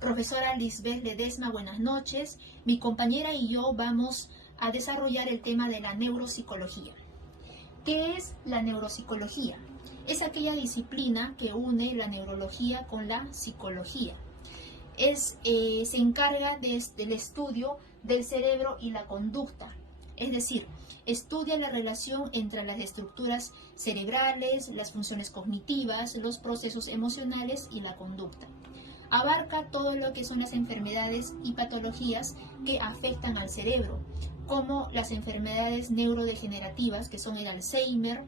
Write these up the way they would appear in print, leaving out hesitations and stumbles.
Profesora Lisbeth Ledesma, buenas noches. Mi compañera y yo vamos a desarrollar el tema de la neuropsicología. ¿Qué es la neuropsicología? Es aquella disciplina que une la neurología con la psicología. Se encarga del estudio del cerebro y la conducta, es decir, estudia la relación entre las estructuras cerebrales, las funciones cognitivas, los procesos emocionales y la conducta. Abarca todo lo que son las enfermedades y patologías que afectan al cerebro, como las enfermedades neurodegenerativas, que son el Alzheimer,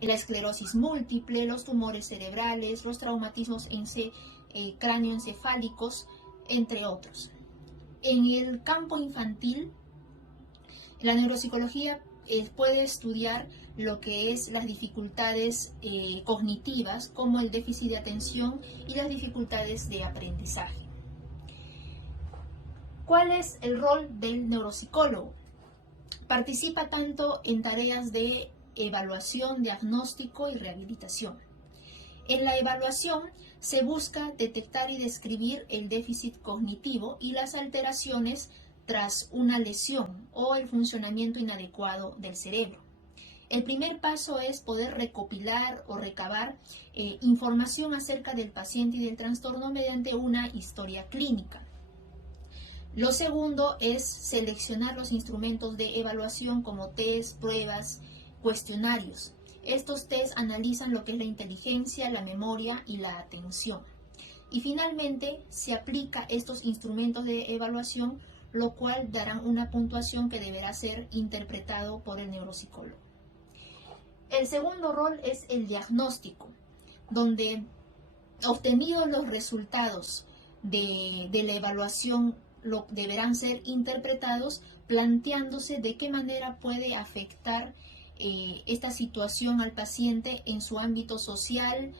la esclerosis múltiple, los tumores cerebrales, los traumatismos cráneoencefálicos, entre otros. En el campo infantil, la neuropsicología puede estudiar lo que es las dificultades cognitivas, como el déficit de atención y las dificultades de aprendizaje. ¿Cuál es el rol del neuropsicólogo? Participa tanto en tareas de evaluación, diagnóstico y rehabilitación. En la evaluación se busca detectar y describir el déficit cognitivo y las alteraciones tras una lesión o el funcionamiento inadecuado del cerebro. El primer paso es poder recopilar o recabar información acerca del paciente y del trastorno mediante una historia clínica. Lo segundo es seleccionar los instrumentos de evaluación como test, pruebas, cuestionarios. Estos test analizan lo que es la inteligencia, la memoria y la atención. Y finalmente se aplica estos instrumentos de evaluación, lo cual dará una puntuación que deberá ser interpretado por el neuropsicólogo. El segundo rol es el diagnóstico, donde obtenidos los resultados de la evaluación deberán ser interpretados, planteándose de qué manera puede afectar esta situación al paciente en su ámbito social,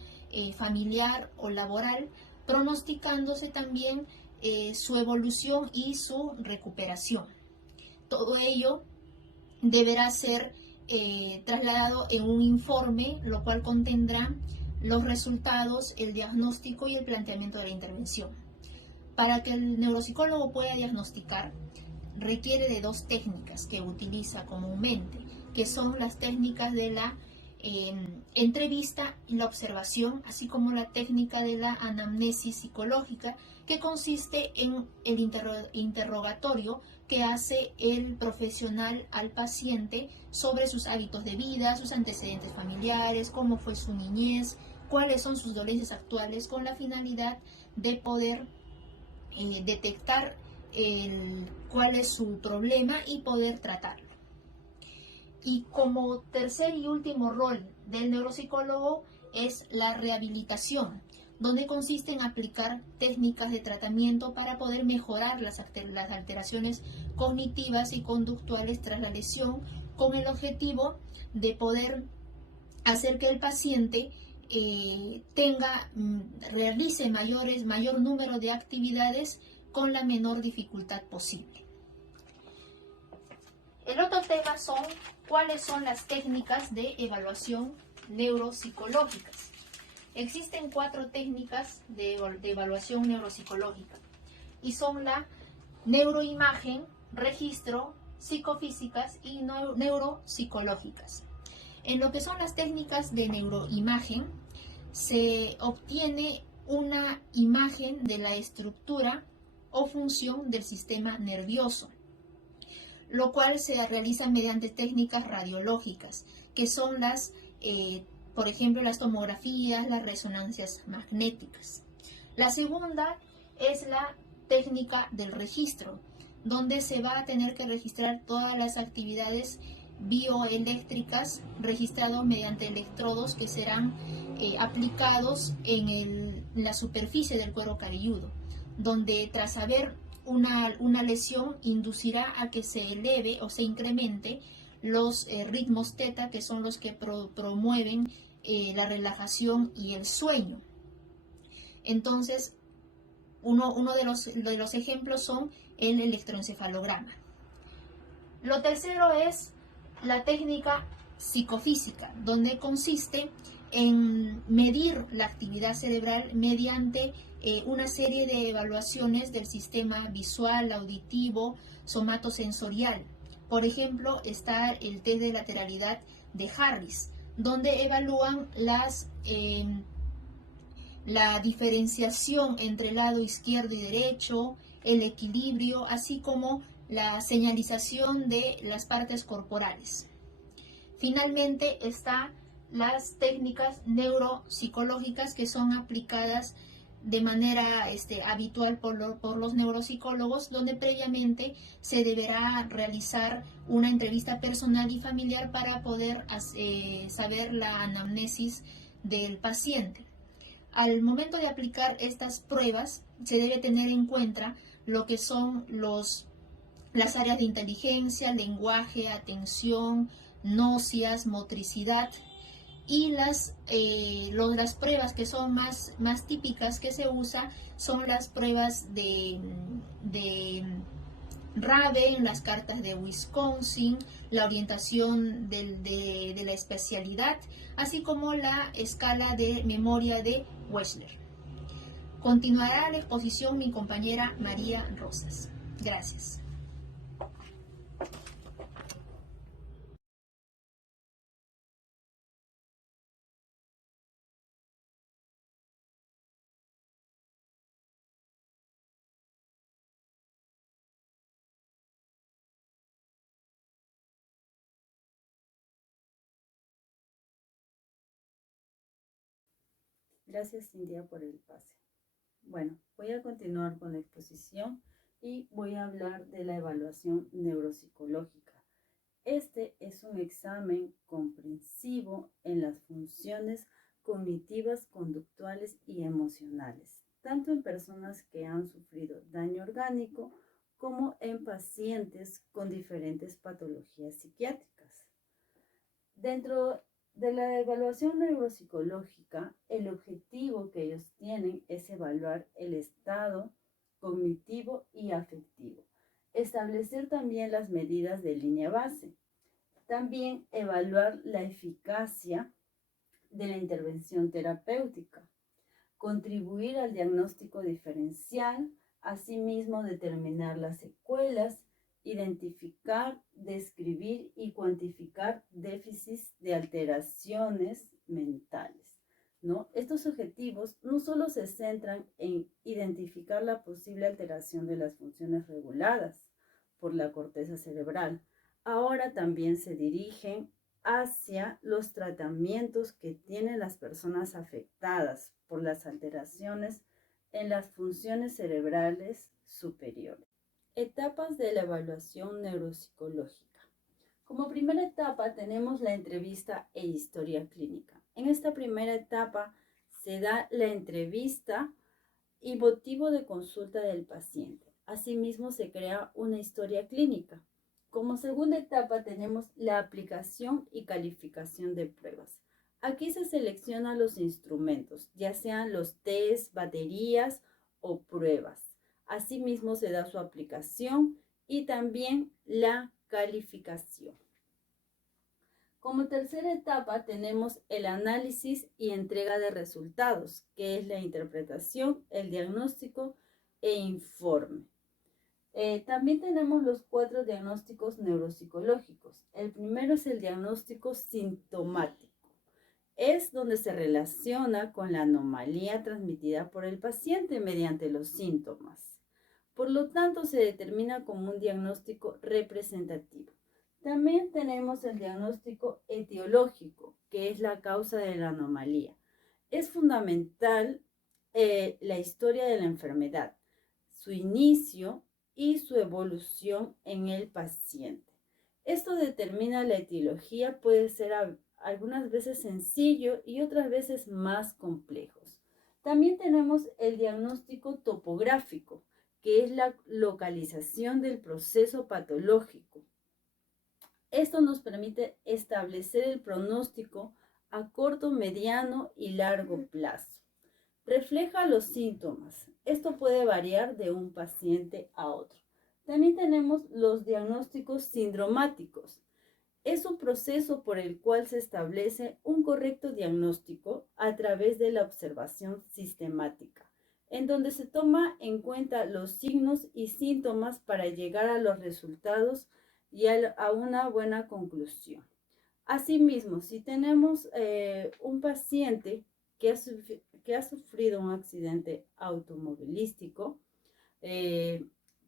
familiar o laboral, pronosticándose también su evolución y su recuperación. Todo ello deberá ser trasladado en un informe, lo cual contendrá los resultados, el diagnóstico y el planteamiento de la intervención. Para que el neuropsicólogo pueda diagnosticar, requiere de dos técnicas que utiliza comúnmente, que son las técnicas de la entrevista y la observación, así como la técnica de la anamnesis psicológica, que consiste en el interrogatorio que hace el profesional al paciente sobre sus hábitos de vida, sus antecedentes familiares, cómo fue su niñez, cuáles son sus dolencias actuales, con la finalidad de poder detectar cuál es su problema y poder tratarlo. Y como tercer y último rol del neuropsicólogo es la rehabilitación, donde consiste en aplicar técnicas de tratamiento para poder mejorar las alteraciones cognitivas y conductuales tras la lesión, con el objetivo de poder hacer que el paciente realice mayor número de actividades con la menor dificultad posible. El otro tema son cuáles son las técnicas de evaluación neuropsicológicas. Existen 4 técnicas de evaluación neuropsicológica y son la neuroimagen, registro, psicofísicas y neuropsicológicas. En lo que son las técnicas de neuroimagen, se obtiene una imagen de la estructura o función del sistema nervioso, lo cual se realiza mediante técnicas radiológicas, que son por ejemplo, las tomografías, las resonancias magnéticas. La segunda es la técnica del registro, donde se va a tener que registrar todas las actividades bioeléctricas registrados mediante electrodos que serán aplicados en la superficie del cuero cabelludo, donde tras haber una lesión inducirá a que se eleve o se incremente los ritmos teta, que son los que promueven la relajación y el sueño. Entonces, uno de los ejemplos son el electroencefalograma. Lo tercero es la técnica psicofísica, donde consiste en medir la actividad cerebral mediante una serie de evaluaciones del sistema visual, auditivo, somatosensorial. Por ejemplo, está el test de lateralidad de Harris, donde evalúan la diferenciación entre el lado izquierdo y derecho, el equilibrio, así como la señalización de las partes corporales. Finalmente está las técnicas neuropsicológicas que son aplicadas de manera habitual por los neuropsicólogos, donde previamente se deberá realizar una entrevista personal y familiar para poder saber la anamnesis del paciente. Al momento de aplicar estas pruebas, se debe tener en cuenta lo que son las áreas de inteligencia, lenguaje, atención, náuseas, motricidad, y las pruebas que son más típicas que se usa son las pruebas de Raven, las cartas de Wisconsin, la orientación de la especialidad, así como la escala de memoria de Wechsler. Continuará la exposición mi compañera María Rosas. Gracias. Gracias, Cintia, por el pase. Bueno, voy a continuar con la exposición y voy a hablar de la evaluación neuropsicológica. Este es un examen comprensivo en las funciones cognitivas, conductuales y emocionales, tanto en personas que han sufrido daño orgánico como en pacientes con diferentes patologías psiquiátricas. Dentro de la evaluación neuropsicológica, el objetivo que ellos tienen es evaluar el estado cognitivo y afectivo, establecer también las medidas de línea base, también evaluar la eficacia de la intervención terapéutica, contribuir al diagnóstico diferencial, asimismo determinar las secuelas, identificar, describir y cuantificar déficits de alteraciones mentales, ¿no? Estos objetivos no solo se centran en identificar la posible alteración de las funciones reguladas por la corteza cerebral, ahora también se dirigen hacia los tratamientos que tienen las personas afectadas por las alteraciones en las funciones cerebrales superiores. Etapas de la evaluación neuropsicológica. Como primera etapa tenemos la entrevista e historia clínica. En esta primera etapa se da la entrevista y motivo de consulta del paciente. Asimismo se crea una historia clínica. Como segunda etapa tenemos la aplicación y calificación de pruebas. Aquí se seleccionan los instrumentos, ya sean los test, baterías o pruebas. Asimismo se da su aplicación y también la calificación. Como tercera etapa tenemos el análisis y entrega de resultados, que es la interpretación, el diagnóstico e informe. También tenemos los 4 diagnósticos neuropsicológicos. El primero es el diagnóstico sintomático. Es donde se relaciona con la anomalía transmitida por el paciente mediante los síntomas. Por lo tanto, se determina como un diagnóstico representativo. También tenemos el diagnóstico etiológico, que es la causa de la anomalía. Es fundamental la historia de la enfermedad, su inicio y su evolución en el paciente. Esto determina la etiología, puede ser algunas veces sencillo y otras veces más complejos. También tenemos el diagnóstico topográfico, que es la localización del proceso patológico. Esto nos permite establecer el pronóstico a corto, mediano y largo plazo. Refleja los síntomas. Esto puede variar de un paciente a otro. También tenemos los diagnósticos sindromáticos. es un proceso por el cual se establece un correcto diagnóstico a través de la observación sistemática, en donde se toma en cuenta los signos y síntomas para llegar a los resultados y a una buena conclusión. Asimismo, si tenemos un paciente que ha sufrido un accidente automovilístico,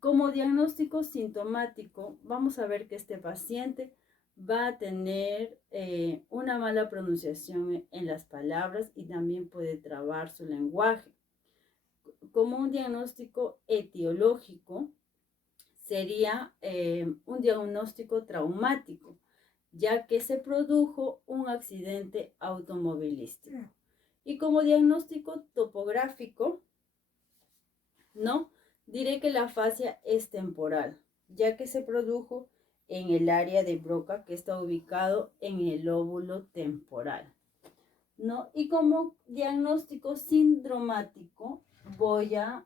como diagnóstico sintomático, vamos a ver que este paciente va a tener una mala pronunciación en las palabras y también puede trabar su lenguaje. Como un diagnóstico etiológico, sería un diagnóstico traumático, ya que se produjo un accidente automovilístico. Y como diagnóstico topográfico, ¿no? Diré que la afasia es temporal, ya que se produjo en el área de Broca, que está ubicado en el lóbulo temporal, ¿no? Y como diagnóstico sindromático voy a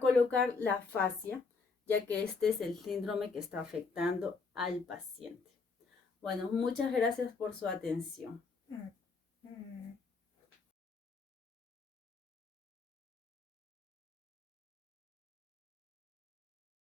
colocar la afasia, ya que este es el síndrome que está afectando al paciente. Bueno, muchas gracias por su atención.